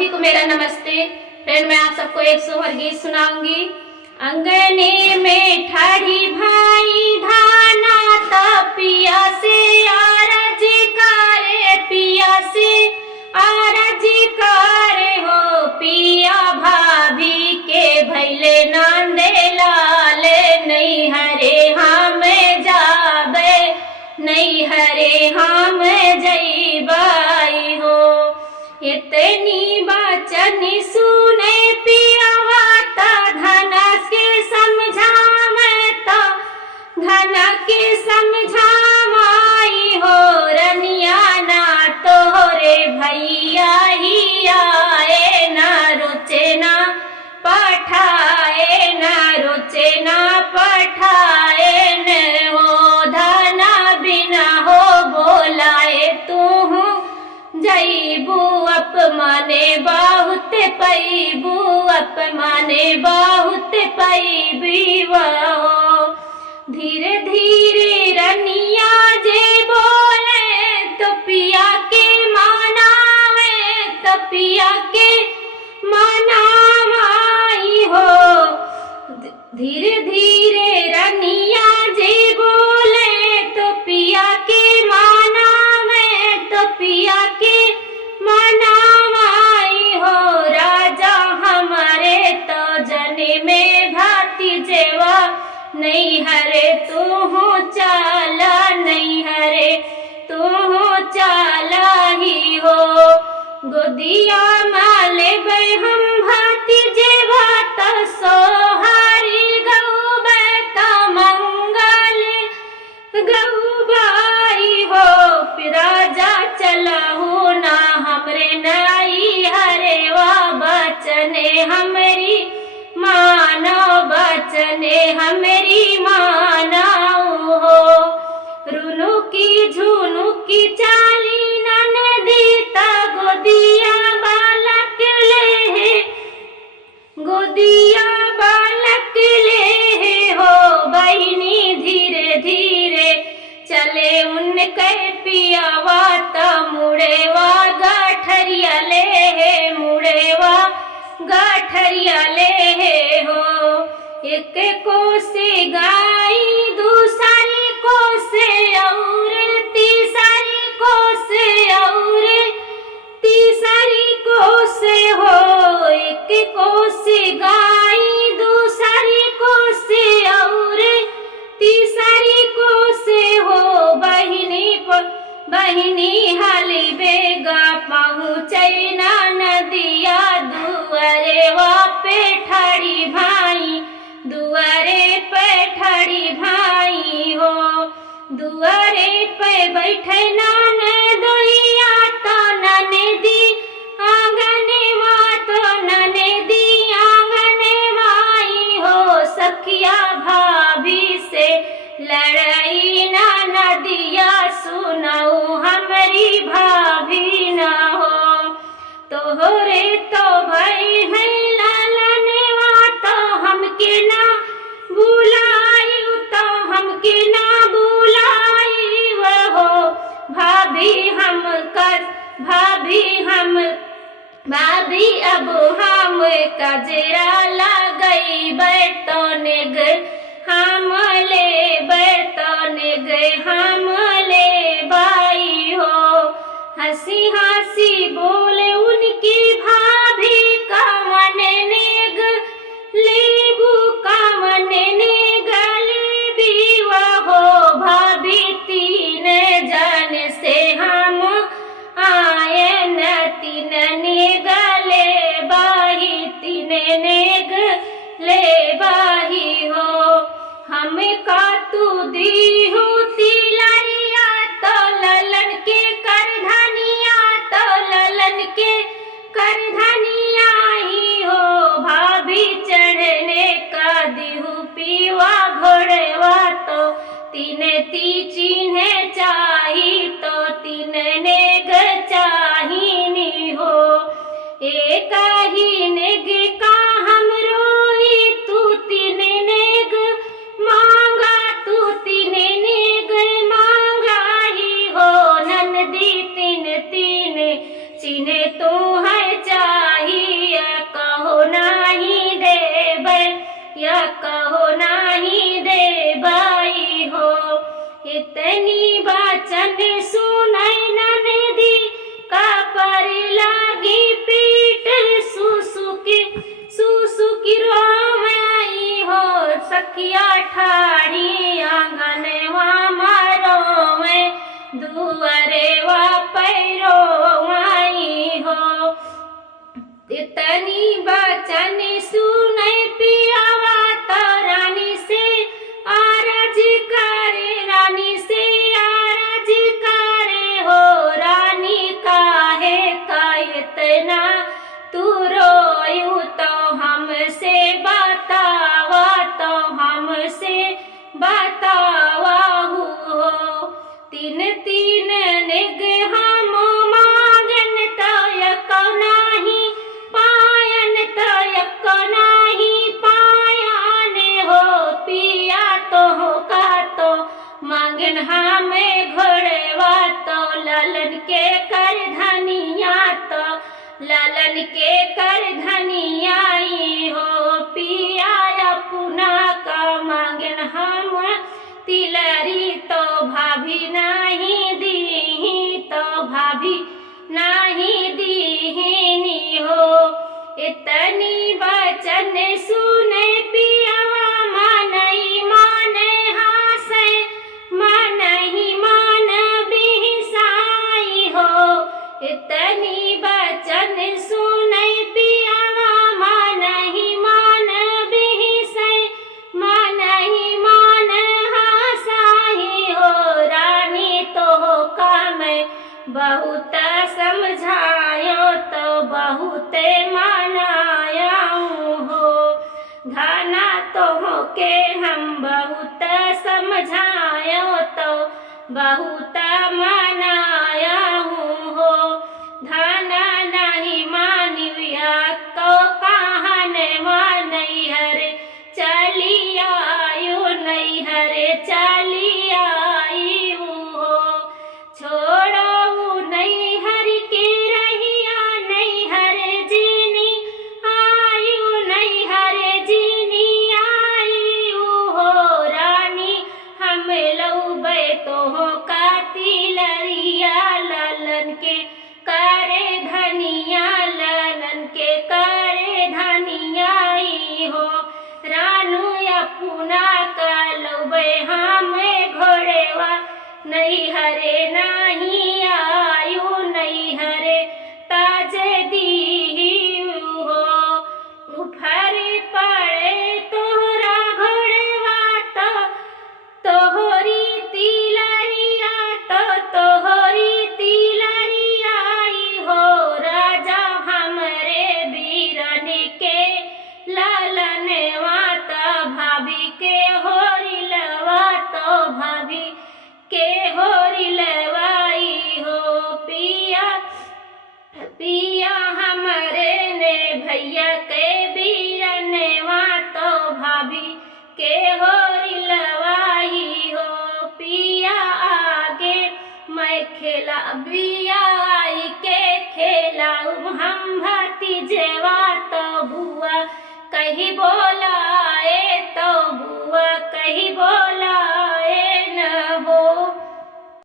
सभी को मेरा नमस्ते। फ्रेंड, मैं आप सबको एक सोहर गीत सुनाऊंगी। अंगने में ठाड़ी भाई धाना तपिया से आरज करे, पिया से आरज करे हो, पिया भाभी के भैले नांदे लाले, नहीं हरे हम जाबे, नहीं हरे हम जईबाई हो। इतनी वचन सुने पियावा ता धना के समझावे, ता धना के समझावाई हो, रनिया ना तोरे भैया ही आए, ना रुचे ना पठाए, ना रुचे ना पठाए न हो, धना बिना हो बोलाए तू जईबू अपमाने बहुत पैबू, अपमाने बहुत पैबी वो। धीरे धीरे रनिया जे बोले तो पिया के मानावे, तो पिया के मानावाई हो। धीरे धीरे रनिया जे बोले तो पिया के मानावे, तो पिया के मनावाई हो। राजा हमारे तो जने में भाती जेवा, नहीं हरे तू हो चाला, नहीं हरे तू हो चाला ही हो। गोदिया माले बे हम भाती जेवा तो सोहारी गऊ बेता मंगल गऊ बाई हो। राजा चलहु ना हमरे नाई हरेवा, बचने हमरी मानो, बचने हमरी मानो हो। रुनु की झुनु की चाली ननदी ता गोदिया बालक ले, गोदिया बालक ले हो। बहिनी धीरे धीरे चले उनके पियावा ता मुड़ेवा गाठरिया ले, मुड़ेवा गाठरिया ले हो। एक को से गाई दूसरी को से और तीसरी को से और तीसरी को से हो। एक को से गाई दूसरी को से और तीसरी को से हो। बहिनी हाली बेगा पहुँचे ना नदिया, दुआरे वा पे ठाड़ी भाई, दुआरे पे ठाड़ी भाई हो। दुआरे पे बैठे नान दोइया तो ननदी आंगने वा, तो ननदी आंगने माई हो। सखिया भाभी से लड़ाई ना नदिया, सुनाऊ हमारी भाभी ना हो। तोहरे तो भाई है लालनेवा, तो हमके ना बुलाई, तो हमके ना बुलाई वो। भाभी हम कर भाभी अब हम कजरा लगई बैतने गए, हम ले बैतने गए, हम ले बाई हो। हंसी हंसी बोले उनकी भाभी, कावन नेग लेबू, कावन नेग लेबी हो। भाभी तीन जन से हम आए न, तीन नेग ले बाही, तीन नेग ले बाही हो। हम का तू दी हूँ तिलरिया, तो ललन के कर धनिया, तो ललन के कर धनिया ही हो। भाभी चढ़ने का दिहू पीवा घोड़ेवा, तो तीन ती चिन्हे चाही, तो तीन नेग चाहिनी हो। एक ही नेग का हम रोई, तू तीन नेग मांगा, तू तीन नेग मांगा ही हो। ननदी तीन तीन चिन्हे तो है चाही। ललन के कर धनियाई हो पिया अपना का मांगन हम तिलरी तो भाभी नहीं दी तो भाभी नहीं दीनी हो इतनी वचन सुने पियावा मनई माने हासे मन ही मन बिहसाई हो इतनी वचन सुने पियावा मन ही मन बिहसाई मन ही मन हासाई हो रानी तो का मैं बहुत समझायो तो बहुत मनायाऊँ हो धना तो के हम बहुत समझायो तो बहुत मनायाऊँ हो धना नहीं मानिया तो कहने मानई हरे चली आयु नहीं हरे चली आयु हो छोड़ो नहीं हरि के रहिया नहीं हरे जीनी आयु नहीं हरे जीनी आयु हो रानी हम लौबे तो हो कातिलरिया ललन के करे धनिया ललन के करे धनियाई हो रानू अपना का लौबे हमें घोड़ेवा नहीं हरे नहीं आयु नहीं हरे ताजे दी हो उफर पड़े तोहरा घोड़ेवा तो तोहरी तिलरिया तो तोहरी तिलरिया हो राजा हमरे बीरन के ललनवा तो भाभी के होरी लवा तो भाभी के होरी लवाई हो पिया पिया हमरे ने भैया के बीरनवा तो भाभी के होरी लवाई हो पिया आगे मैं खेला बिया आई के खेला हम भतीजेवा तो बुआ कहीं बोलाए तो बुआ कहीं बोला